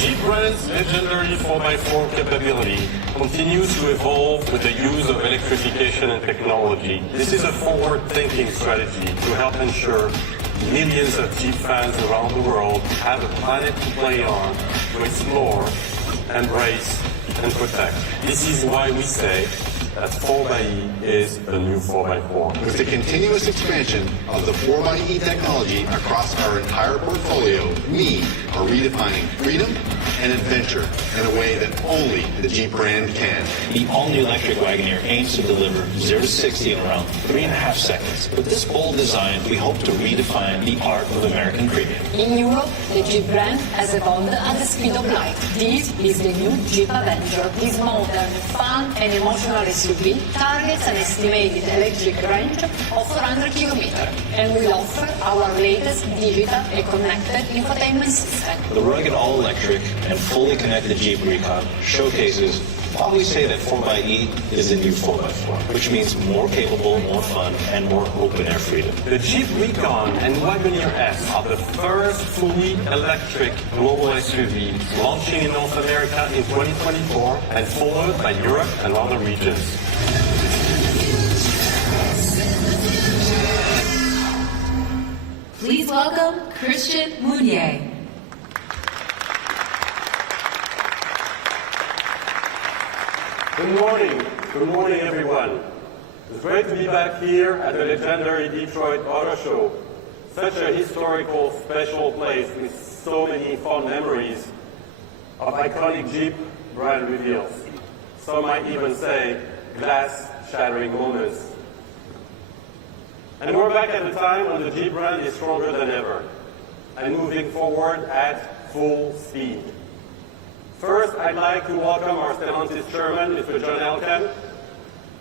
Jeep brand's legendary 4x4 capability continues to evolve with the use of electrification and technology. This is a forward-thinking strategy to help ensure millions of Jeep fans around the world have a planet to play on, to explore, embrace, and protect. This is why we say that 4xe is the new 4x4. With the continuous expansion of the 4xe technology across our entire portfolio, we are redefining freedom and adventure in a way that only the Jeep brand can. The all-new electric Wagoneer aims to deliver 0 to 60 in around 3.5 seconds. With this bold design, we hope to redefine the art of American premium. In Europe, the Jeep brand has evolved at the speed of light. This is the new Jeep Avenger. This modern, fun and emotional SUV targets an estimated electric range of 400 kilometers and will offer our latest digital and connected infotainment system. The rugged all-electric and fully connected Jeep Recon showcases why we say that 4xe is the new 4x4, which means more capable, more fun, and more open-air freedom. The Jeep Recon and Wagoneer S are the first fully electric global SUVs launching in North America in 2024 and followed by Europe and other regions. Please welcome Christian Mounier. Good morning everyone. It's great to be back here at the legendary Detroit Auto Show. Such a historical, special place with so many fond memories of iconic Jeep brand reveals. Some might even say glass-shattering moments. And we're back at a time when the Jeep brand is stronger than ever and moving forward at full speed. First, I'd like to welcome our Stellantis Chairman, Mr. John Elkann,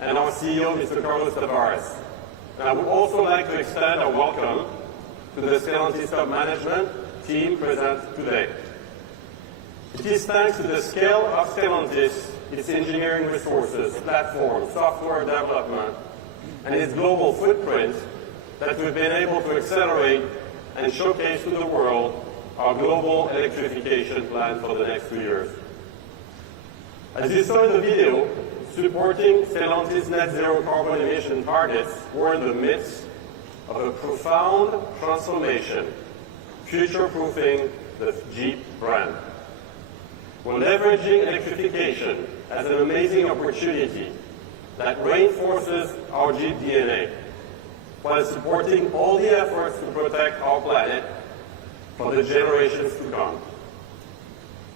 and our CEO, Mr. Carlos Tavares. And I would also like to extend a welcome to the Stellantis top management team present today. It is thanks to the scale of Stellantis, its engineering resources, platform, software development, and its global footprint that we've been able to accelerate and showcase to the world our global electrification plan for the next 2 years. As you saw in the video, supporting Stellantis net zero carbon emission targets, we're in the midst of a profound transformation, future-proofing the Jeep brand. We're leveraging electrification as an amazing opportunity that reinforces our Jeep DNA, while supporting all the efforts to protect our planet for the generations to come.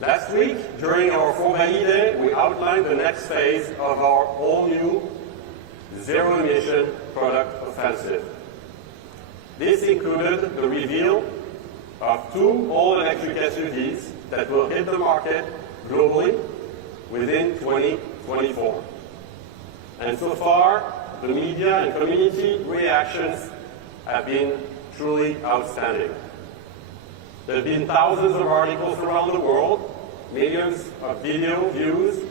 Last week, during our 4xe Day, we outlined the next phase of our all-new zero-emission product offensive. This included the reveal of 2 all-electric SUVs that will hit the market globally within 2024. And so far, the media and community reactions have been truly outstanding. There have been thousands of articles around the world, millions of video views,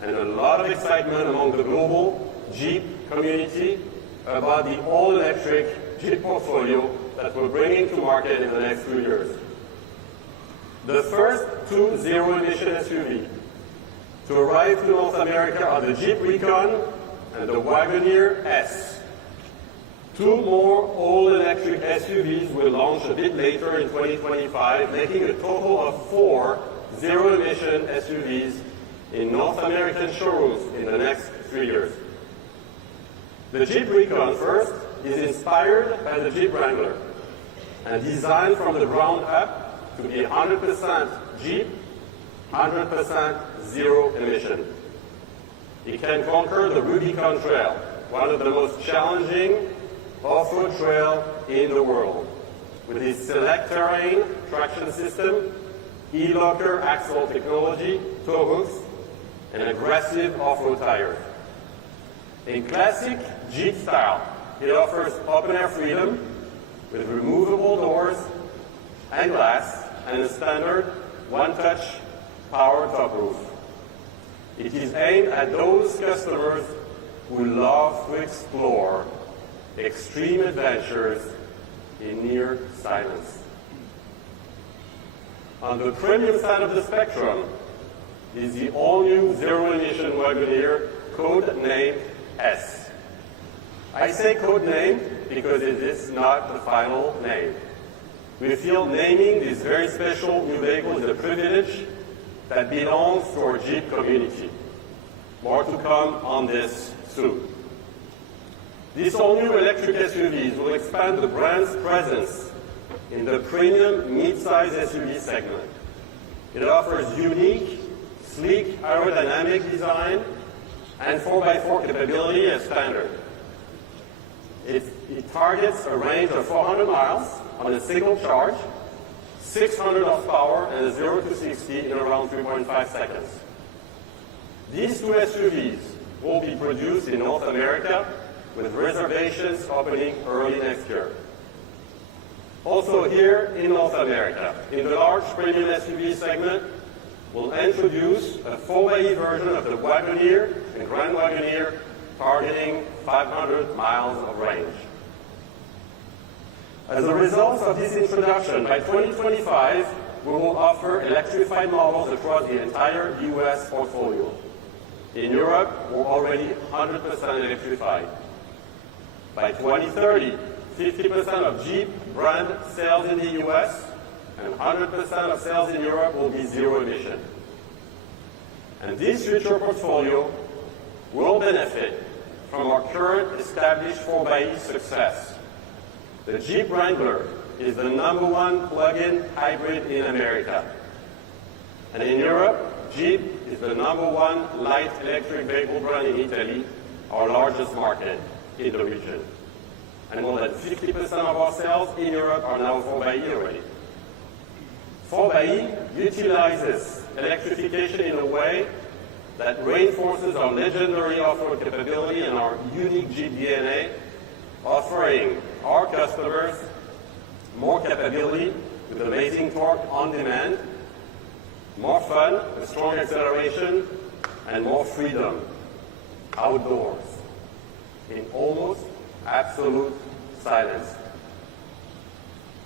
and a lot of excitement among the global Jeep community about the all-electric Jeep portfolio that we're bringing to market in the next 2 years. The first 2 zero-emission SUVs to arrive to North America are the Jeep Recon and the Wagoneer S. 2 more all-electric SUVs will launch a bit later in 2025, making a total of 4 zero-emission SUVs in North American showrooms in the next 3 years. The Jeep Recon first is inspired by the Jeep Wrangler and designed from the ground up to be 100% Jeep, 100% zero emission. It can conquer the Rubicon Trail, one of the most challenging off-road trail in the world, with its select terrain traction system, e-locker axle technology, tow hooks, and aggressive off-road tires. In classic Jeep style, it offers open-air freedom with removable doors and glass and a standard one-touch power top roof. It is aimed at those customers who love to explore extreme adventures in near silence. On the premium side of the spectrum is the all-new zero-emission Wagoneer, code-named S. I say code-named because it is not the final name. We feel naming this very special new vehicle is a privilege that belongs to our Jeep community. More to come on this soon. These all-new electric SUVs will expand the brand's presence in the premium mid-size SUV segment. It offers unique, sleek aerodynamic design and 4x4 capability as standard. It targets a range of 400 miles on a single charge, 600 horsepower, and a 0 to 60 in around 3.5 seconds. These two SUVs will be produced in North America with reservations opening early next year. Also here in North America, in the large premium SUV segment, we'll introduce a 4xe version of the Wagoneer and Grand Wagoneer targeting 500 miles of range. As a result of this introduction, by 2025, we will offer electrified models across the entire U.S. portfolio. In Europe, we're already 100% electrified. By 2030, 50% of Jeep brand sales in the U.S. and 100% of sales in Europe will be zero emission. And this future portfolio will benefit from our current established 4xe success. The Jeep Wrangler is the #1 plug-in hybrid in America. And in Europe, Jeep is the #1 light electric vehicle brand in Italy, our largest market in the region. And more than 50% of our sales in Europe are now 4xe already. 4xe utilizes electrification in a way that reinforces our legendary off-road capability and our unique Jeep DNA, offering our customers more capability with amazing torque on demand, more fun with strong acceleration, and more freedom outdoors in almost absolute silence.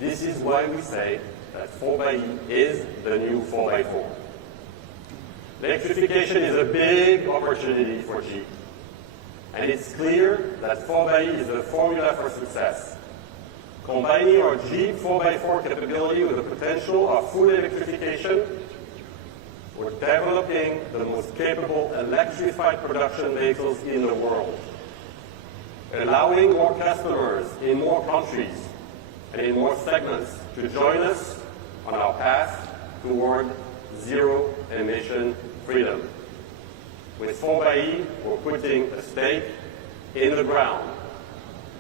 This is why we say that 4xe is the new 4x4. Electrification is a big opportunity for Jeep, and it's clear that 4xe is the formula for success. Combining our Jeep 4x4 capability with the potential of full electrification, we're developing the most capable electrified production vehicles in the world, allowing more customers in more countries and in more segments to join us on our path toward zero-emission freedom. With 4xe, we're putting a stake in the ground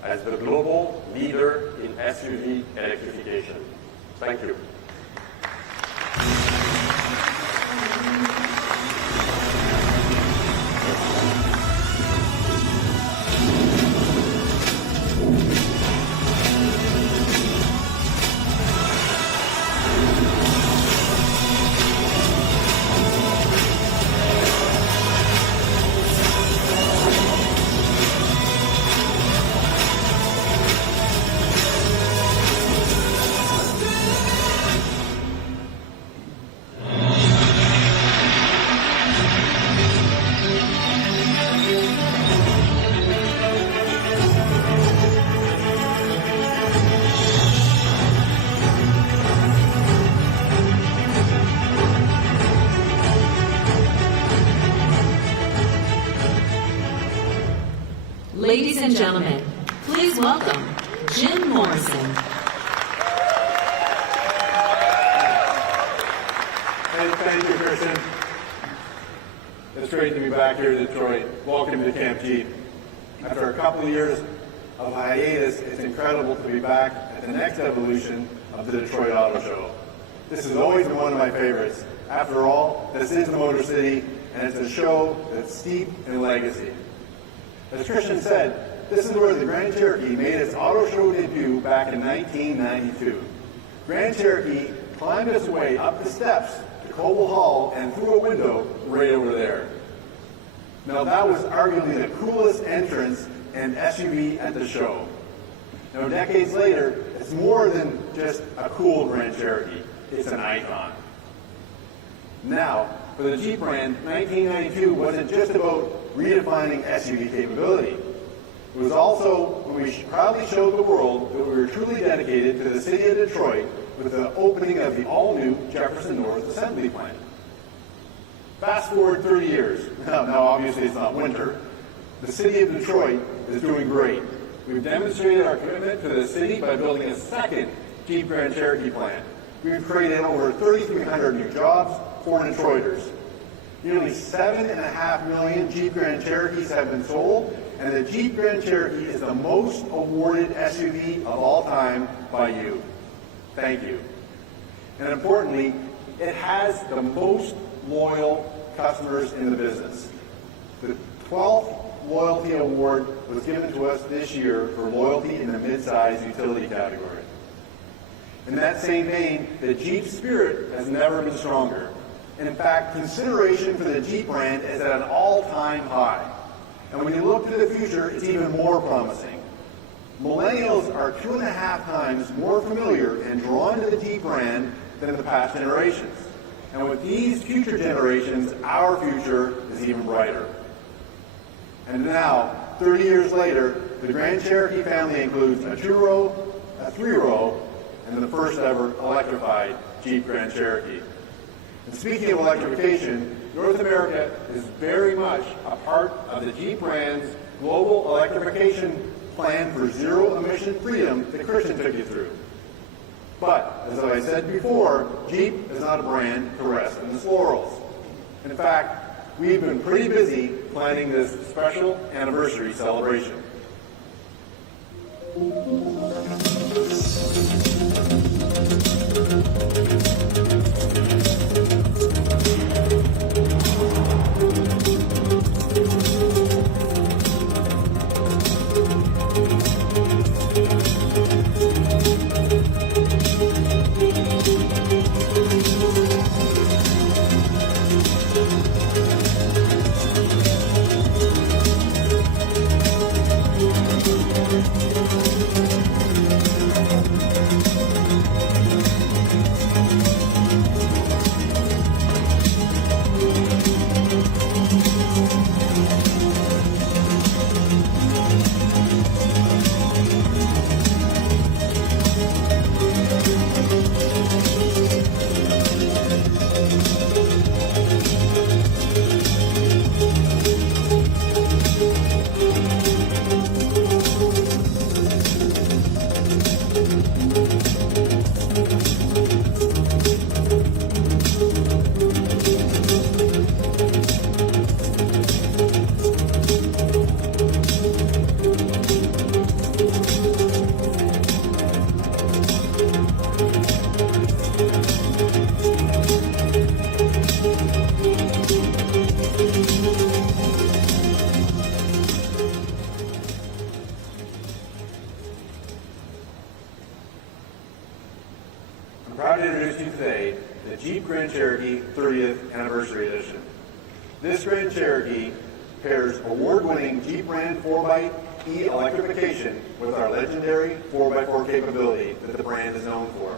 as the global leader in SUV electrification. Thank you. Ladies and gentlemen, please welcome Jim Morrison. Hey, thank you, Kirsten. It's great to be back here in Detroit. Welcome to Camp Jeep. After a couple of years of hiatus, it's incredible to be back at the next evolution of the Detroit Auto Show. This has always been one of my favorites. After all, this is the Motor City, and it's a show that's steeped in legacy. As Christian said, this is where the Grand Cherokee made its auto show debut back in 1992. Grand Cherokee climbed its way up the steps to Coble Hall and through a window right over there. Now that was arguably the coolest entrance and SUV at the show. Now decades later, it's more than just a cool Grand Cherokee. It's an icon. Now, for the Jeep brand, 1992 wasn't just about redefining SUV capability. It was also when we proudly showed the world that we were truly dedicated to the city of Detroit with the opening of the all-new Jefferson North Assembly Plant. Fast forward 30 years. Now obviously it's not winter. The city of Detroit is doing great. We've demonstrated our commitment to the city by building a second Jeep Grand Cherokee plant. We've created over 3,300 new jobs for Detroiters. Nearly 7.5 million Jeep Grand Cherokees have been sold, and the Jeep Grand Cherokee is the most awarded SUV of all time by you. Thank you. And importantly, it has the most loyal customers in the business. The 12th Loyalty Award was given to us this year for loyalty in the mid-size utility category. In that same vein, the Jeep spirit has never been stronger. In fact, consideration for the Jeep brand is at an all-time high. And when you look to the future, it's even more promising. Millennials are 2.5 times more familiar and drawn to the Jeep brand than the past generations. And with these future generations, our future is even brighter. And now, 30 years later, the Grand Cherokee family includes a 2-row, a 3-row, and the first ever electrified Jeep Grand Cherokee. And speaking of electrification, North America is very much a part of the Jeep brand's global electrification plan for zero-emission freedom that Christian took you through. But, as I said before, Jeep is not a brand to rest in its laurels. In fact, we've been pretty busy planning this special anniversary celebration. proud to introduce you today the Jeep Grand Cherokee 30th Anniversary Edition. This Grand Cherokee pairs award-winning Jeep brand 4xe electrification with our legendary 4x4 capability that the brand is known for.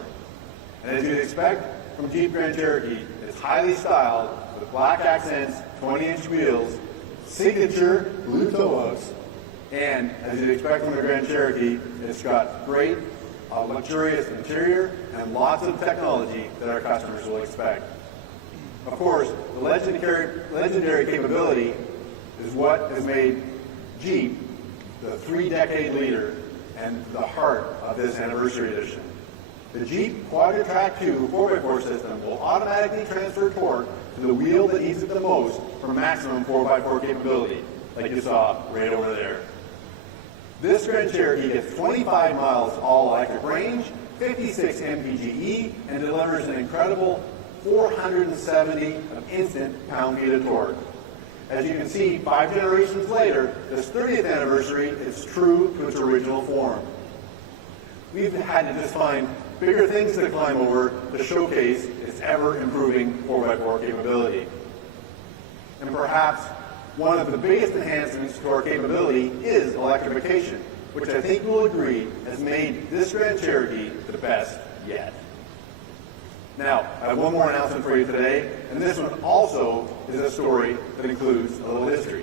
And as you'd expect from Jeep Grand Cherokee, it's highly styled with black accents, 20-inch wheels, signature blue toe hooks, and as you'd expect from the Grand Cherokee, it's got great luxurious interior and lots of technology that our customers will expect. Of course, the legendary capability is what has made Jeep the 3-decade leader and the heart of this anniversary edition. The Jeep Quadra-Track 2 4x4 system will automatically transfer torque to the wheel that needs it the most for maximum 4x4 capability, like you saw right over there. This Grand Cherokee gets 25 miles all-electric range, 56 mpge, and delivers an incredible 470 of instant pound-feet of torque. As you can see, 5 generations later, this 30th anniversary is true to its original form. We've had to just find bigger things to climb over to showcase its ever-improving 4x4 capability. And perhaps one of the biggest enhancements to our capability is electrification, which I think you'll agree has made this Grand Cherokee the best yet. Now, I have one more announcement for you today, and this one also is a story that includes a little history.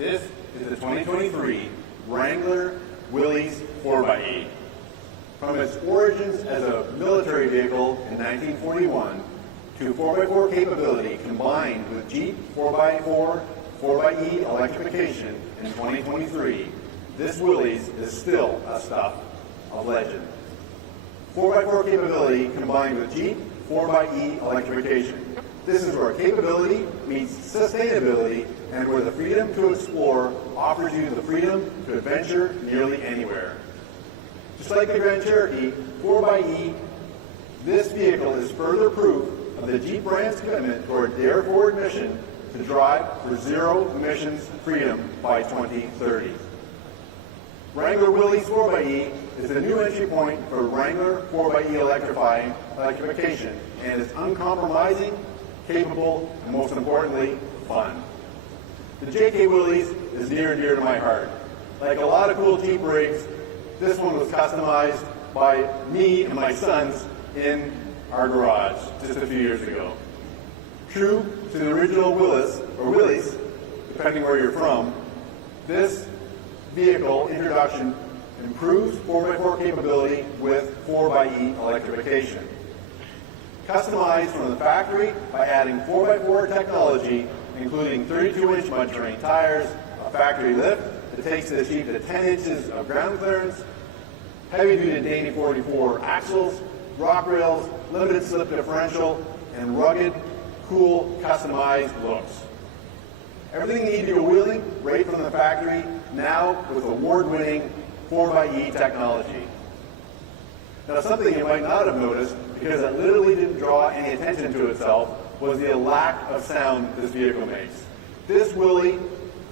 This is the 2023 Wrangler Willys 4xe. From its origins as a military vehicle in 1941 to 4x4 capability combined with Jeep 4x4, 4xe electrification in 2023, this Willys is still a stuff of legend. 4x4 capability combined with Jeep 4xe electrification. This is where capability meets sustainability and where the freedom to explore offers you the freedom to adventure nearly anywhere. Just like the Grand Cherokee 4xe, this vehicle is further proof of the Jeep brand's commitment toward their forward mission to drive for zero emissions freedom by 2030. Wrangler Willys 4xe is the new entry point for Wrangler 4xe electrification, and is uncompromising, capable, and most importantly, fun. The JK Willys is near and dear to my heart. Like a lot of cool Jeep rigs, this one was customized by me and my sons in our garage just a few years ago. True to the original Willys, or Willys, depending where you're from, this vehicle introduction improves 4x4 capability with 4xe electrification. Customized from the factory by adding 4x4 technology, including 32-inch mud terrain tires, a factory lift that takes the Jeep to 10 inches of ground clearance, heavy-duty Danny 44 axles, rock rails, limited slip differential, and rugged, cool, customized looks. Everything you need to go wheeling right from the factory, now with award-winning 4xe technology. Now, something you might not have noticed, because it literally didn't draw any attention to itself, was the lack of sound this vehicle makes. This Willys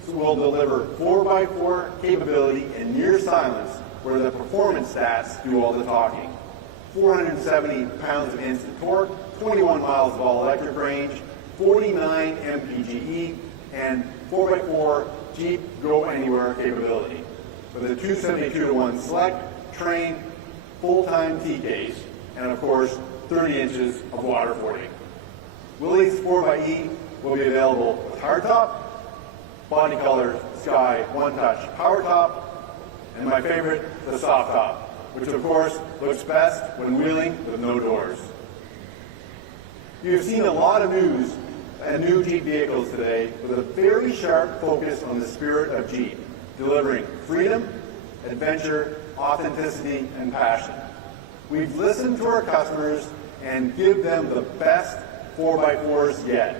will deliver 4x4 capability in near silence, where the performance stats do all the talking. 470 pounds of instant torque, 21 miles of all-electric range, 49 mpge, and 4x4 Jeep Go Anywhere capability. With a 272-to-1 select, train, full-time T-case, and of course, 30 inches of water fording. Willys 4xe will be available with hardtop, body color, sky, one-touch power top, and my favorite, the soft top, which of course looks best when wheeling with no doors. You've seen a lot of news and new Jeep vehicles today with a very sharp focus on the spirit of Jeep, delivering freedom, adventure, authenticity, and passion. We've listened to our customers and give them the best 4x4s yet.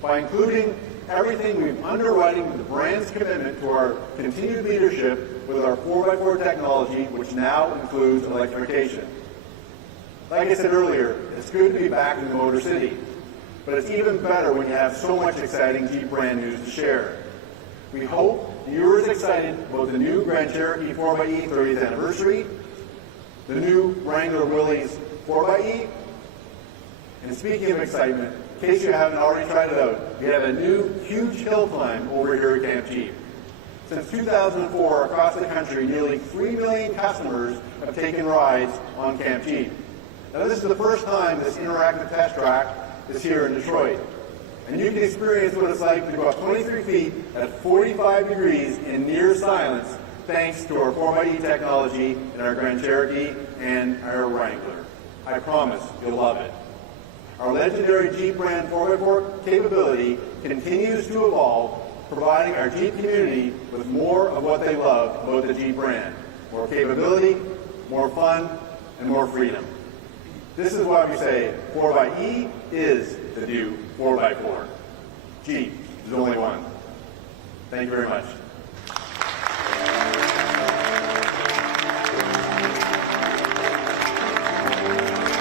By including everything we've underwriting the brand's commitment to our continued leadership with our 4x4 technology, which now includes electrification. Like I said earlier, it's good to be back in the Motor City, but it's even better when you have so much exciting Jeep brand news to share. We hope you're as excited about the new Grand Cherokee 4xe 30th anniversary, the new Wrangler Willys 4xe, and speaking of excitement, in case you haven't already tried it out, we have a new huge hill climb over here at Camp Jeep. Since 2004, across the country, nearly 3 million customers have taken rides on Camp Jeep. Now, this is the first time this interactive test track is here in Detroit. And you can experience what it's like to go up 23 feet at 45 degrees in near silence thanks to our 4xe technology in our Grand Cherokee and our Wrangler. I promise you'll love it. Our legendary Jeep brand 4x4 capability continues to evolve, providing our Jeep community with more of what they love about the Jeep brand. More capability, more fun, and more freedom. This is why we say 4xe is the new 4x4. Jeep is only one. Thank you very much.